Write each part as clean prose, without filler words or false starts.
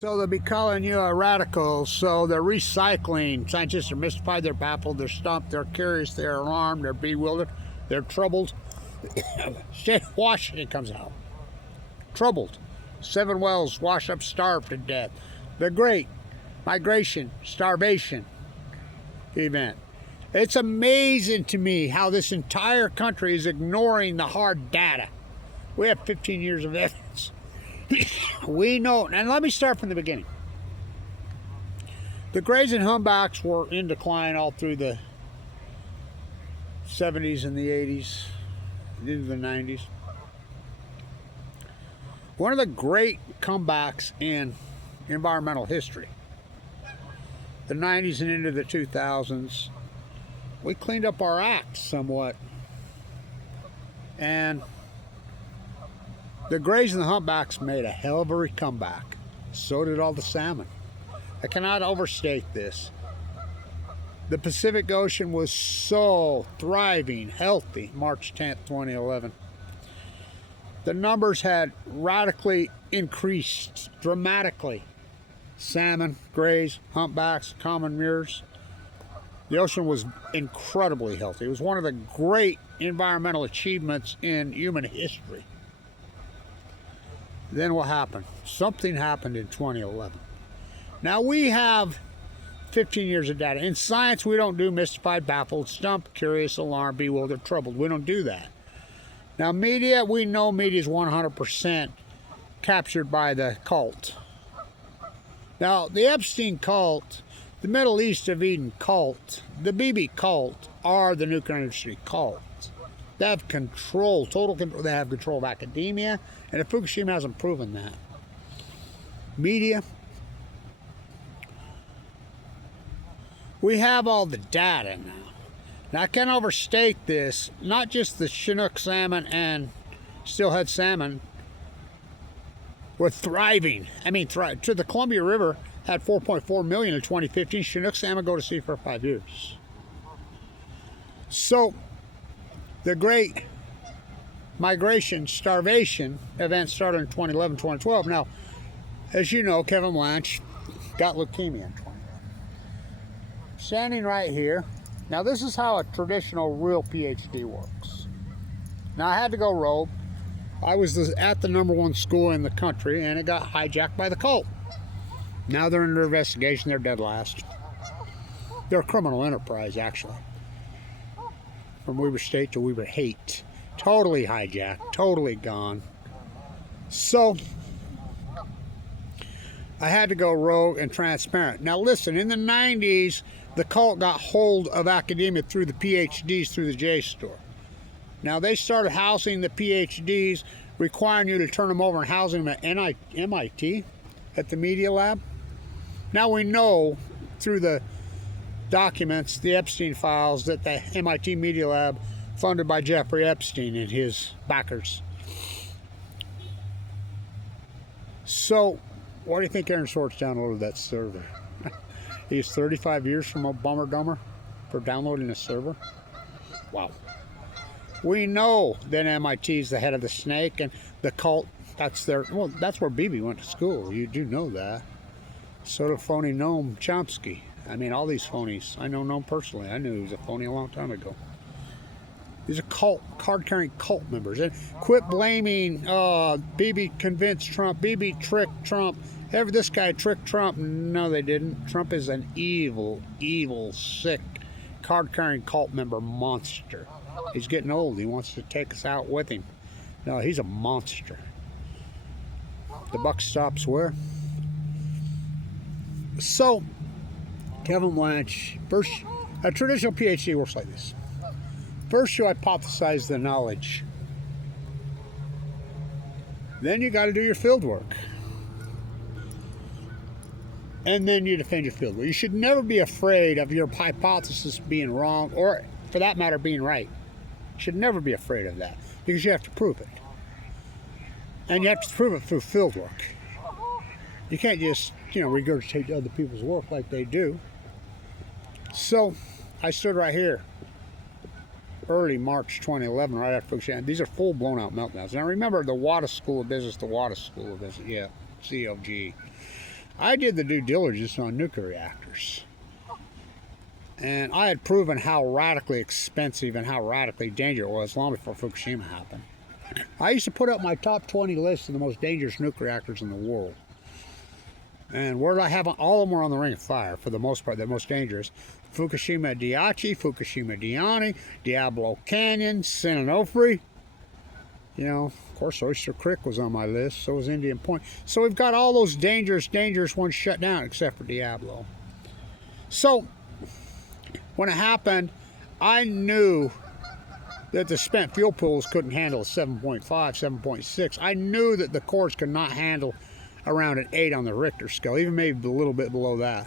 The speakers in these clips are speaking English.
So they'll be calling you a radical. So they're recycling. Scientists are mystified, they're baffled, they're stumped, they're curious, they're alarmed, they're bewildered, they're troubled. State of Washington comes out. Troubled. 7 wells wash up, starved to death. The Great Migration, Starvation event. It's amazing to me how this entire country is ignoring the hard data. We have 15 years of evidence. We know, and let me start from the beginning. The grays and humpbacks were in decline all through the 70s and the 80s, into the 90s. One of the great comebacks in environmental history, the 90s and into the 2000s, we cleaned up our act somewhat. And the grays and the humpbacks made a hell of a comeback. So did all the salmon. I cannot overstate this. The Pacific Ocean was so thriving, healthy, March 10th, 2011. The numbers had radically increased dramatically. Salmon, grays, humpbacks, common mirrors. The ocean was incredibly healthy. It was one of the great environmental achievements in human history. Then what happened? Something happened in 2011. Now we have 15 years of data. In science, we don't do mystified, baffled, stumped, curious, alarmed, bewildered, troubled. We don't do that. Now media, we know media is 100% captured by the cult. Now the Epstein cult, the Middle East of Eden cult, the BB cult are the nuclear industry cult. They have control, total control. They have control of academia, and if Fukushima hasn't proven that. Media. We have all the data now. Now I can't overstate this. Not just the Chinook salmon and steelhead salmon were thriving. I mean, to the Columbia River had 4.4 million in 2015. Chinook salmon go to sea for 5 years. So the Great Migration, Starvation event started in 2011, 2012. Now, as you know, Kevin Blanch got leukemia in 2011. Standing right here. Now, this is how a traditional real PhD works. Now, I had to go rogue. I was at the #1 school in the country, and it got hijacked by the cult. Now they're under investigation. They're dead last. They're a criminal enterprise, actually. From Weber State to Weber Hate. Totally hijacked, totally gone. So, I had to go rogue and transparent. Now listen, in the 90s, the cult got hold of academia through the PhDs, through the JSTOR. Now they started housing the PhDs, requiring you to turn them over and housing them at MIT, at the Media Lab. Now we know through the documents, the Epstein files, that the MIT Media Lab, funded by Jeffrey Epstein and his backers. So, why do you think Aaron Swartz downloaded that server? He's 35 years from a bummer dumber for downloading a server. Wow. We know that MIT is the head of the snake, and the cult, that's where BB went to school. You do know that. So did phony Noam Chomsky. I mean, all these phonies. I know Noam personally. I knew he was a phony a long time ago. These are card-carrying cult members. And quit blaming BB convinced Trump, BB tricked Trump. This guy tricked Trump. No, they didn't. Trump is an evil, evil, sick, card-carrying cult member monster. He's getting old. He wants to take us out with him. No, he's a monster. The buck stops where? So, Kevin Blanch, first, a traditional PhD works like this. First, you hypothesize the knowledge. Then you got to do your field work. And then you defend your field work. You should never be afraid of your hypothesis being wrong, or for that matter, being right. You should never be afraid of that, because you have to prove it. And you have to prove it through field work. You can't just, regurgitate other people's work like they do. So, I stood right here early March 2011, right after Fukushima. These are full blown out meltdowns. Now remember the Wada School of Business, yeah, COG. I did the due diligence on nuclear reactors. And I had proven how radically expensive and how radically dangerous it was long before Fukushima happened. I used to put up my top 20 list of the most dangerous nuclear reactors in the world. And where I have all of them are on the Ring of Fire for the most part. They're most dangerous. Fukushima Daiichi, Fukushima Diani, Diablo Canyon, San Onofre. You know, of course, Oyster Creek was on my list. So was Indian Point. So we've got all those dangerous ones shut down except for Diablo. So when it happened, I knew that the spent fuel pools couldn't handle a 7.5, 7.6. I knew that the cores could not handle around an 8 on the Richter scale, even maybe a little bit below that.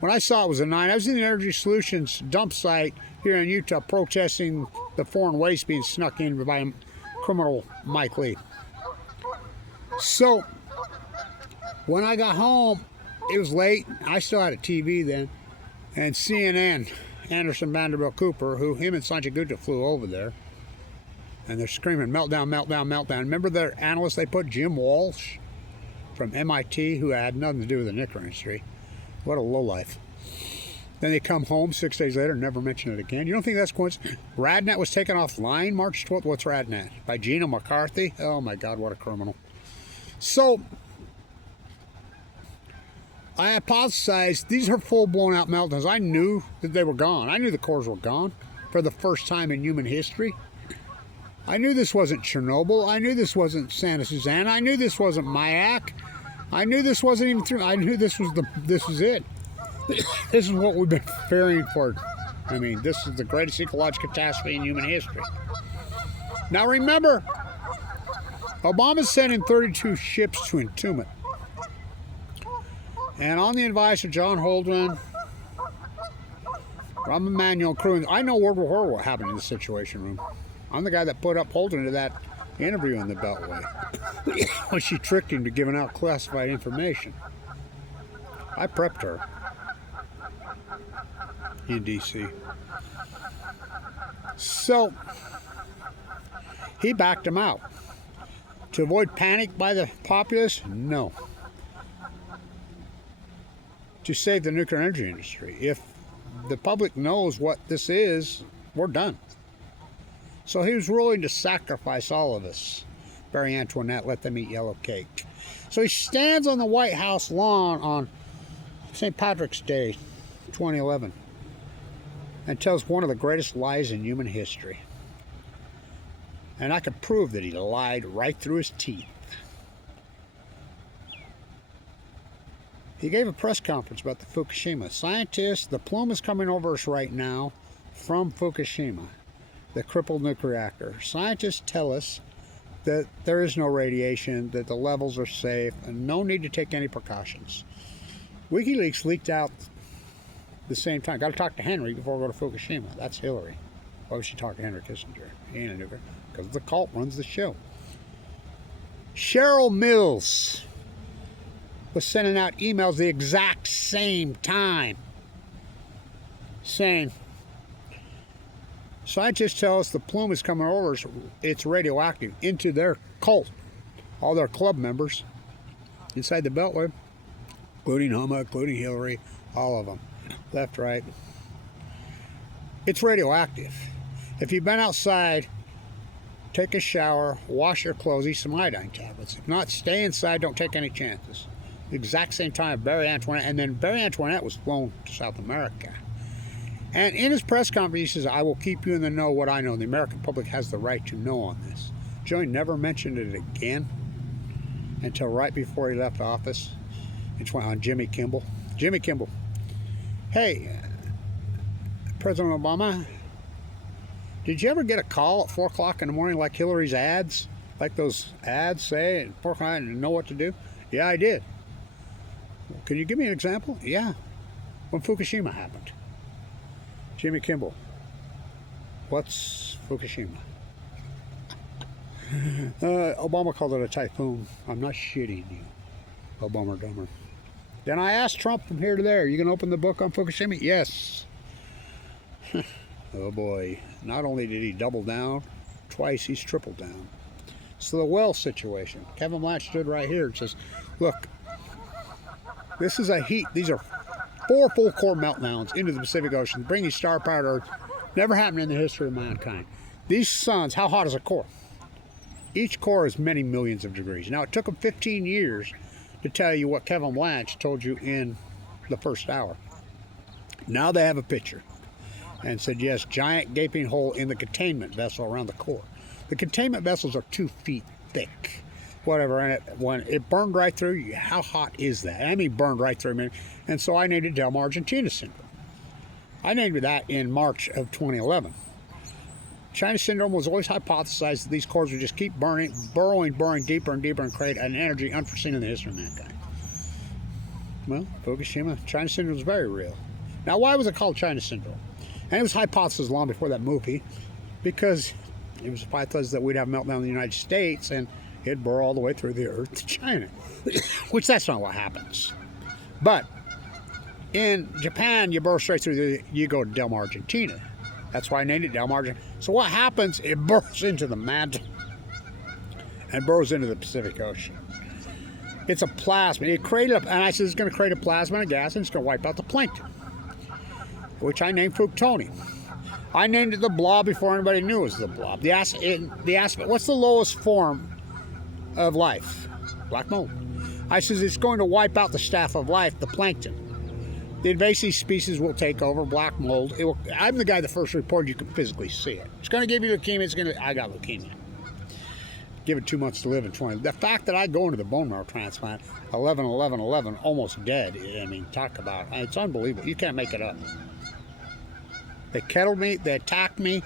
When I saw it was a 9, I was in the Energy Solutions dump site here in Utah protesting the foreign waste being snuck in by criminal Mike Lee. So when I got home, it was late. I still had a TV then, and CNN, Anderson Vanderbilt Cooper, who him and Sanjay Gupta flew over there, and they're screaming meltdown, meltdown, meltdown. Remember their analyst they put, Jim Walsh from MIT, who had nothing to do with the nuclear industry. What a lowlife. Then they come home 6 days later and never mention it again. You don't think that's coincidence? Radnet was taken offline March 12th. What's Radnet? By Gina McCarthy? Oh my God, what a criminal. So I hypothesized these are full blown out meltdowns. I knew that they were gone. I knew the cores were gone for the first time in human history. I knew this wasn't Chernobyl. I knew this wasn't Santa Susana. I knew this wasn't Mayak. I knew this wasn't even through. I knew this was it. This is what we've been fearing for. I mean, this is the greatest ecological catastrophe in human history. Now remember, Obama sent in 32 ships to entomb it. And on the advice of John Holdren, Rahm Emanuel crew, I know World War IV what happened in the Situation Room. I'm the guy that put up Holdren to that interview in the Beltway when she tricked him to giving out classified information. I prepped her in D.C. So he backed him out. To avoid panic by the populace? No. To save the nuclear energy industry. If the public knows what this is, we're done. So he was willing to sacrifice all of us. Marie Antoinette, let them eat yellow cake. So he stands on the White House lawn on St. Patrick's Day, 2011, and tells one of the greatest lies in human history. And I could prove that he lied right through his teeth. He gave a press conference about the Fukushima. Scientists, the plume is coming over us right now from Fukushima, the crippled nuclear reactor. Scientists tell us that there is no radiation, that the levels are safe, and no need to take any precautions. WikiLeaks leaked out the same time. Got to talk to Henry before we go to Fukushima. That's Hillary. Why would she talk to Henry Kissinger? He ain't a nuclear. Because the cult runs the show. Cheryl Mills was sending out emails the exact same time saying, scientists tell us the plume is coming over us, it's radioactive, into their cult, all their club members inside the Beltway, including Huma, including Hillary, all of them, left, right. It's radioactive. If you've been outside, take a shower, wash your clothes, eat some iodine tablets. If not, stay inside, don't take any chances. The exact same time Marie Antoinette, and then Marie Antoinette was flown to South America. And in his press conference, he says, I will keep you in the know what I know. The American public has the right to know on this. Joey never mentioned it again until right before he left office. It's on Jimmy Kimmel. Jimmy Kimmel. Hey, President Obama, did you ever get a call at 4 o'clock in the morning like Hillary's ads? Like those ads say at 4 o'clock and know what to do? Yeah, I did. Well, can you give me an example? Yeah. When Fukushima happened. Jimmy Kimmel. What's Fukushima? Obama called it a typhoon. I'm not shitting you. Obama dumber. Then I asked Trump from here to there, you going to open the book on Fukushima? Yes. Oh boy. Not only did he double down, twice he's tripled down. So the well situation. Kevin Blanch stood right here and says, look, This is a heat. These are 4 full core meltdowns into the Pacific Ocean, bringing star power to Earth. Never happened in the history of mankind. These suns, how hot is a core? Each core is many millions of degrees. Now, it took them 15 years to tell you what Kevin Blanch told you in the first hour. Now they have a picture and said, yes, giant gaping hole in the containment vessel around the core. The containment vessels are 2 feet thick. Whatever, and when it burned right through you, how hot is that? I mean, burned right through me. And so I named it Delma Argentina syndrome. I named it that in March of 2011. China syndrome was always hypothesized that these cores would just keep burning, burrowing deeper and deeper and create an energy unforeseen in the history of mankind. Well, Fukushima, China syndrome is very real. Now, why was it called China syndrome? And it was hypothesized long before that movie, because it was hypothesized that we'd have a meltdown in the United States and it'd burrow all the way through the earth to China, which that's not what happens. But in Japan, you burrow straight through you go to Delma Argentina. That's why I named it Delma Argentina. So what happens, it burrows into the mantle and burrows into the Pacific Ocean. It's a plasma. It created and I said it's going to create a plasma and a gas and it's going to wipe out the plankton, which I named Fuktoni. I named it the blob before anybody knew it was the blob. The aspect. What's the lowest form of life? Black mold. I says it's going to wipe out the staff of life, the plankton. The invasive species will take over. Black mold. I'm the guy that first reported you can physically see it. It's going to give you leukemia. I got leukemia. Give it 2 months to live in 20. The fact that I go into the bone marrow transplant, 11, almost dead. I mean, talk about it. It's unbelievable. You can't make it up. They kettled me. They attacked me.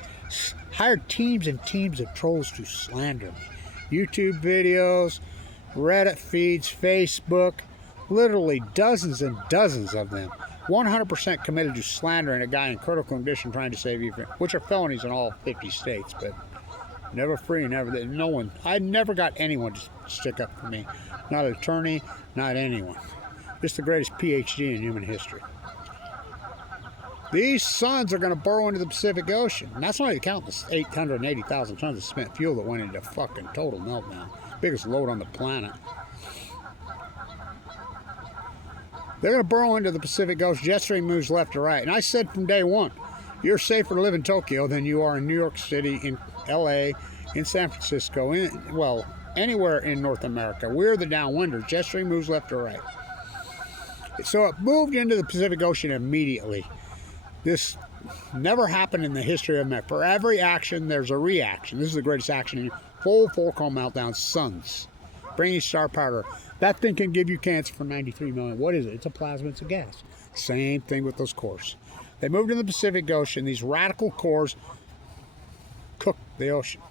Hired teams and teams of trolls to slander me. YouTube videos, Reddit feeds, Facebook, literally dozens and dozens of them. 100% committed to slandering a guy in critical condition trying to save you, which are felonies in all 50 states, but never free, never, no one. I never got anyone to stick up for me. Not an attorney, not anyone. Just the greatest PhD in human history. These suns are going to burrow into the Pacific Ocean. And that's not even counting the 880,000 tons of spent fuel that went into fucking total meltdown. Biggest load on the planet. They're going to burrow into the Pacific Ocean. Jet stream moves left to right. And I said from day one, you're safer to live in Tokyo than you are in New York City, in LA, in San Francisco, anywhere in North America. We're the downwinders. Jet stream moves left to right. So it moved into the Pacific Ocean immediately. This never happened in the history of man. For every action, there's a reaction. This is the greatest action in full cone meltdown. Suns. Bringing star power. That thing can give you cancer for 93 million. What is it? It's a plasma. It's a gas. Same thing with those cores. They moved in the Pacific Ocean. These radical cores cook the ocean.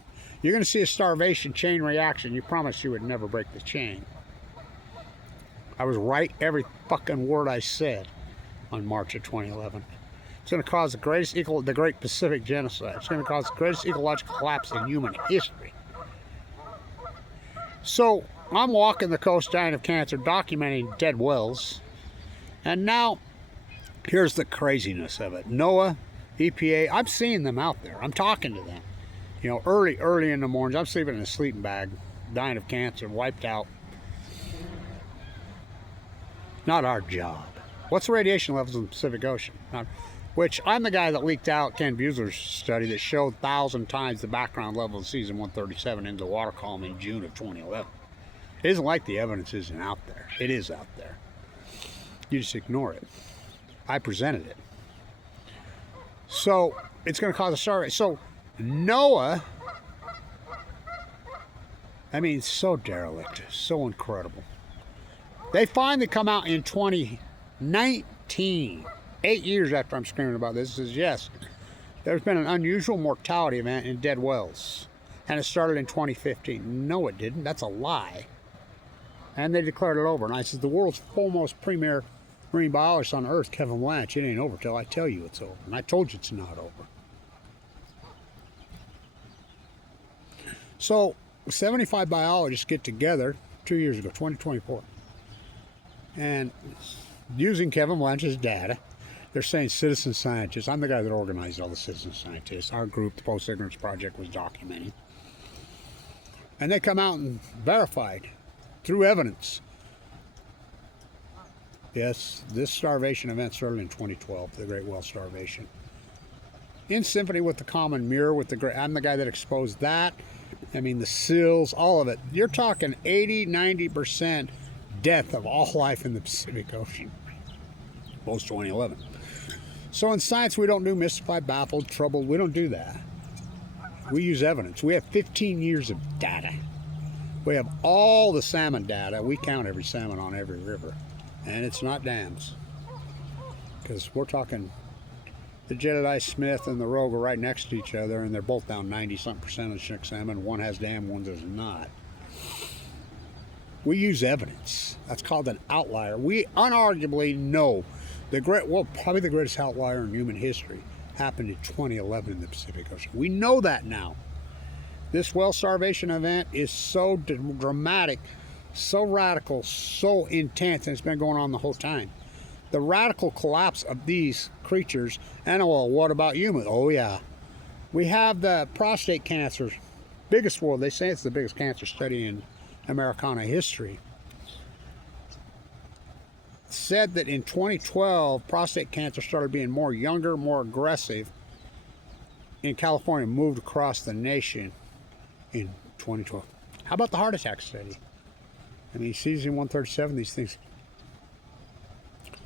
You're going to see a starvation chain reaction. You promised you would never break the chain. I was right every fucking word I said on March of 2011. It's going to cause the Great Pacific Genocide. It's going to cause the greatest ecological collapse in human history. So I'm walking the coast dying of cancer, documenting dead wells. And now, here's the craziness of it. NOAA, EPA, I'm seeing them out there. I'm talking to them. You know, early in the mornings, I'm sleeping in a sleeping bag, dying of cancer, wiped out. Not our job. What's the radiation levels in the Pacific Ocean? Which I'm the guy that leaked out Ken Buesler's study that showed 1,000 times the background level of Cesium 137 into the water column in June of 2011. It isn't like the evidence isn't out there. It is out there. You just ignore it. I presented it. So it's going to cause a starvation. So NOAA, I mean, so derelict, so incredible. They finally come out in 2019, 8 years after I'm screaming about this, says, yes, there's been an unusual mortality event in dead wells. And it started in 2015. No, it didn't. That's a lie. And they declared it over. And I said, the world's foremost premier marine biologist on Earth, Kevin Blanch, it ain't over till I tell you it's over. And I told you it's not over. So 75 biologists get together 2 years ago, 2024. And using Kevin Blanch's data, they're saying citizen scientists. I'm the guy that organized all the citizen scientists. Our group, the Post-Ignorance Project, was documenting. And they come out and verified through evidence Yes, this starvation event started in 2012, the Great Whale Starvation. In symphony with the common mirror, with the great, I'm the guy that exposed that. I mean, the seals, all of it. You're talking 80, 90% death of all life in the Pacific Ocean. Post 2011. So in science, we don't do mystified, baffled, troubled. We don't do that. We use evidence. We have 15 years of data. We have all the salmon data. We count every salmon on every river. And it's not dams. Because we're talking the Jedediah Smith and the Rogue are right next to each other, and they're both down 90-something% of Chinook salmon. One has dam, one does not. We use evidence. That's called an outlier. We unarguably know probably the greatest outlier in human history happened in 2011 in the Pacific Ocean. We know that now. This whale starvation event is so dramatic, so radical, so intense, and it's been going on the whole time. The radical collapse of these creatures, and well, what about humans? Oh yeah. We have the prostate cancer, biggest world, they say it's the biggest cancer study in Americana history. Said that in 2012, prostate cancer started being more younger, more aggressive in California, moved across the nation in 2012. How about the heart attack study? I mean, cesium-137, these things,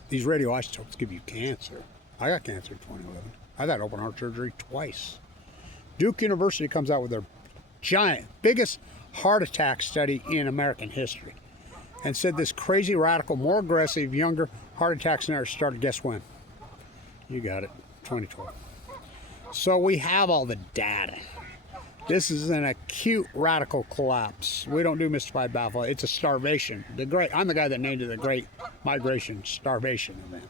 these radioisotopes give you cancer. I got cancer in 2011. I've had open heart surgery twice. Duke University comes out with their giant, biggest heart attack study in American history, and said this crazy, radical, more aggressive, younger heart attack scenario started, guess when? You got it, 2012. So we have all the data. This is an acute radical collapse. We don't do mystified baffle. It's a starvation. I'm the guy that named it the Great Migration Starvation Event.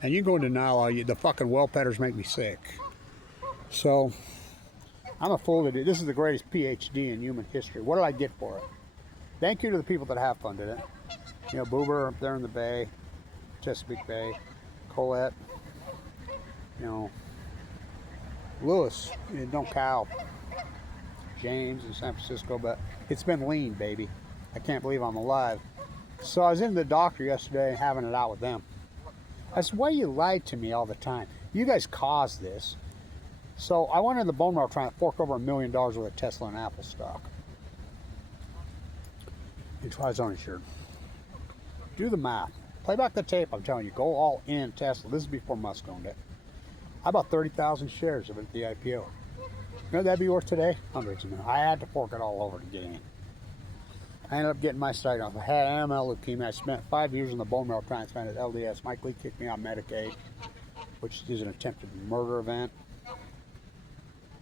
And you go in denial, the fucking well petters make me sick. So I'm a fool that this is the greatest PhD in human history. What did I get for it? Thank you to the people that have funded it. You know, Boober up there in the Bay, Chesapeake Bay, Colette, you know, Lewis, don't cow, James in San Francisco, but it's been lean, baby. I can't believe I'm alive. So I was in the doctor yesterday having it out with them. I said, why you lied to me all the time? You guys caused this. So I went in the bone marrow trying to fork over $1 million worth of Tesla and Apple stock. And tries on insured. Do the math. Play back the tape, I'm telling you. Go all in Tesla. This is before Musk owned it. I bought 30,000 shares of it at the IPO. You know what that'd be worth today? Hundreds of millions. I had to fork it all over to get in. I ended up getting my site off. I had AML leukemia. I spent 5 years in the bone marrow transplant at LDS. Mike Lee kicked me on Medicaid, which is an attempted murder event.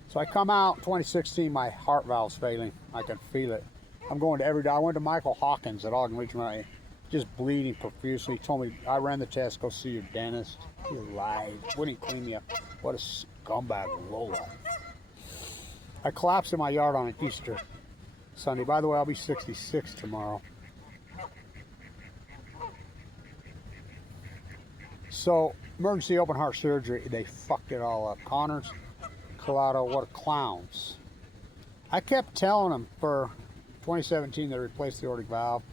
So I come out 2016, my heart valve's failing. I can feel it. I'm going to every day. I went to Michael Hawkins at Ogden Regional, just bleeding profusely. He told me, I ran the test, go see your dentist. He lied. Wouldn't clean me up. What a scumbag lowlife. I collapsed in my yard on an Easter Sunday. By the way, I'll be 66 tomorrow. So, emergency open heart surgery, they fucked it all up. Connors, Collado, what clowns. I kept telling them for 2017 they replaced the aortic valve.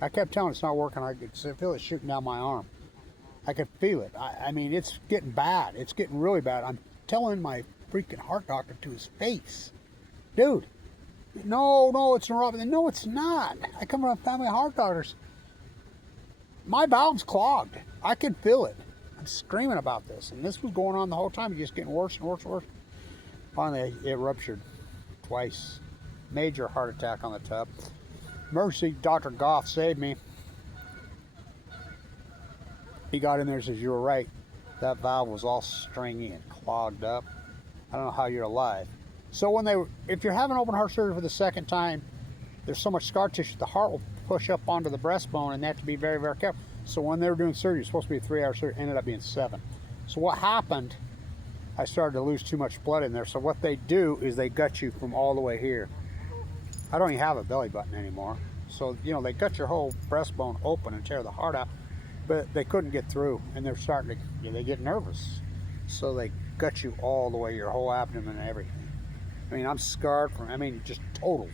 I kept telling them it's not working. I could feel it shooting down my arm. I could feel it. I mean, it's getting bad. It's getting really bad. I'm telling my freaking heart doctor to his face, dude, no, it's neuropathy. No, it's not. I come from family heart doctors. My valve's clogged. I can feel it. I'm screaming about this, and this was going on the whole time. It's just getting worse and worse and worse. Finally, it ruptured twice. Major heart attack on the tub. Emergency, Dr. Goff saved me. He got in there and says, you were right. That valve was all stringy and clogged up. I don't know how you're alive. So if you're having open heart surgery for the second time, there's so much scar tissue, the heart will push up onto the breastbone, and they have to be very, very careful. So when they were doing surgery, it was supposed to be a 3-hour surgery, ended up being 7. So what happened, I started to lose too much blood in there. So what they do is they gut you from all the way here. I don't even have a belly button anymore. So, you know, they gut your whole breastbone open and tear the heart out, but they couldn't get through, and they're starting to, they get nervous. So they gut you all the way, your whole abdomen and everything. I mean, I'm scarred from, just totaled.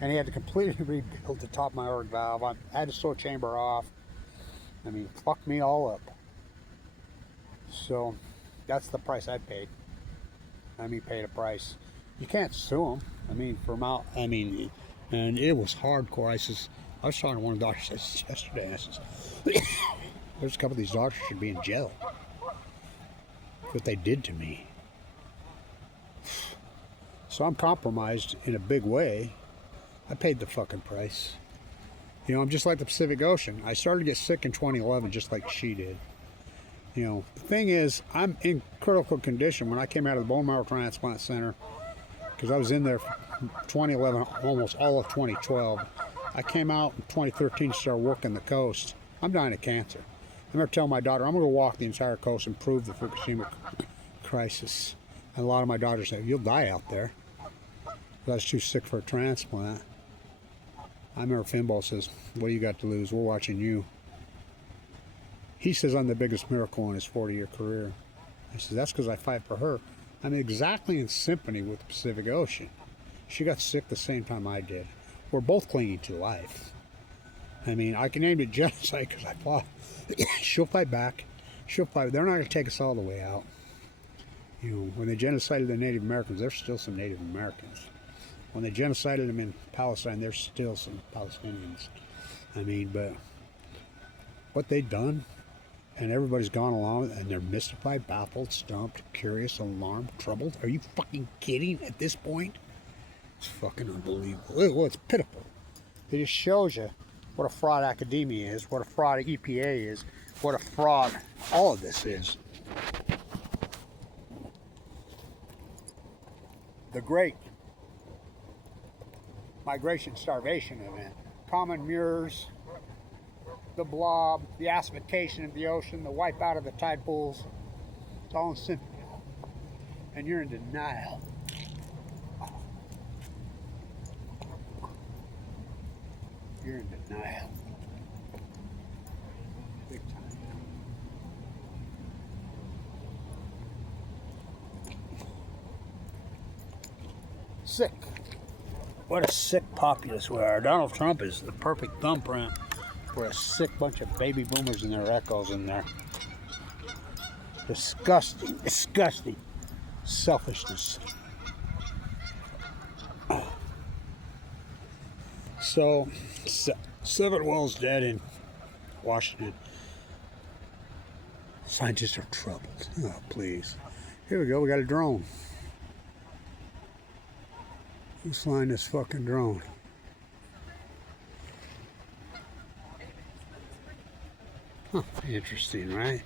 And he had to completely rebuild the top of my aortic valve. I had to sew a chamber off. I mean, fucked me all up. So that's the price I paid. I mean, paid a price. You can't sue him. I mean, for amount. I mean, and it was hardcore. I was talking to one of the doctors yesterday. And I says, there's a couple of these doctors should be in jail. What they did to me. So I'm compromised in a big way. I paid the fucking price. You know, I'm just like the Pacific Ocean. I started to get sick in 2011 just like she did. You know, the thing is, I'm in critical condition when I came out of the bone marrow transplant center, because I was in there from 2011, almost all of 2012. I came out in 2013 to start working the coast. I'm dying of cancer. I remember telling my daughter, I'm going to walk the entire coast and prove the Fukushima crisis. And a lot of my daughters said, you'll die out there. I was too sick for a transplant. I remember Finball says, what do you got to lose? We're watching you. He says I'm the biggest miracle in his 40-year career. I said, that's because I fight for her. I'm exactly in symphony with the Pacific Ocean. She got sick the same time I did. We're both clinging to life. I mean, I can name it genocide because I fought. She'll fight back. She'll fight. They're not going to take us all the way out. You know, when they genocided the Native Americans, there's still some Native Americans. When they genocided them in Palestine, there's still some Palestinians. I mean, but what they've done, and everybody's gone along, and they're mystified, baffled, stumped, curious, alarmed, troubled. Are you fucking kidding at this point? It's fucking unbelievable. Well, it's pitiful. It just shows you what a fraud academia is, what a fraud EPA is, what a fraud all of this is. The great migration starvation event. Common Mures, the blob, the acidification of the ocean, the wipeout of the tide pools. It's all in symphony. And you're in denial. You're in denial. Big time. Sick. What a sick populace we are. Donald Trump is the perfect thumbprint for a sick bunch of baby boomers and their echoes in there. Disgusting, disgusting selfishness. So, 7 whales dead in Washington. Scientists are troubled. Oh, please. Here we go. We got a drone. Who's flying this fucking drone? Huh, interesting, right?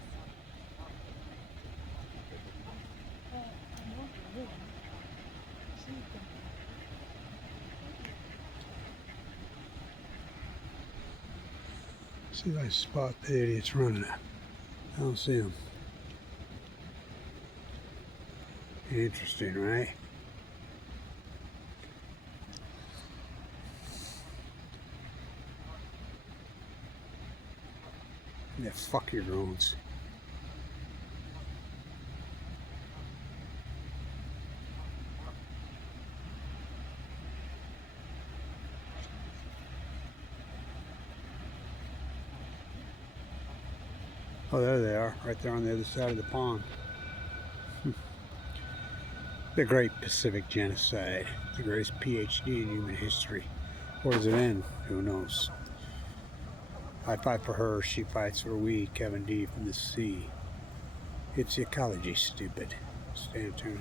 See if I spot the idiots running it. I don't see them. Interesting, right? Yeah, fuck your drones. Oh, there they are, right there on the other side of the pond. The Great Pacific Genocide, the greatest PhD in human history. Where does it end? Who knows? I fight for her, she fights for we, Kevin D from the sea. It's ecology, stupid. Stay tuned.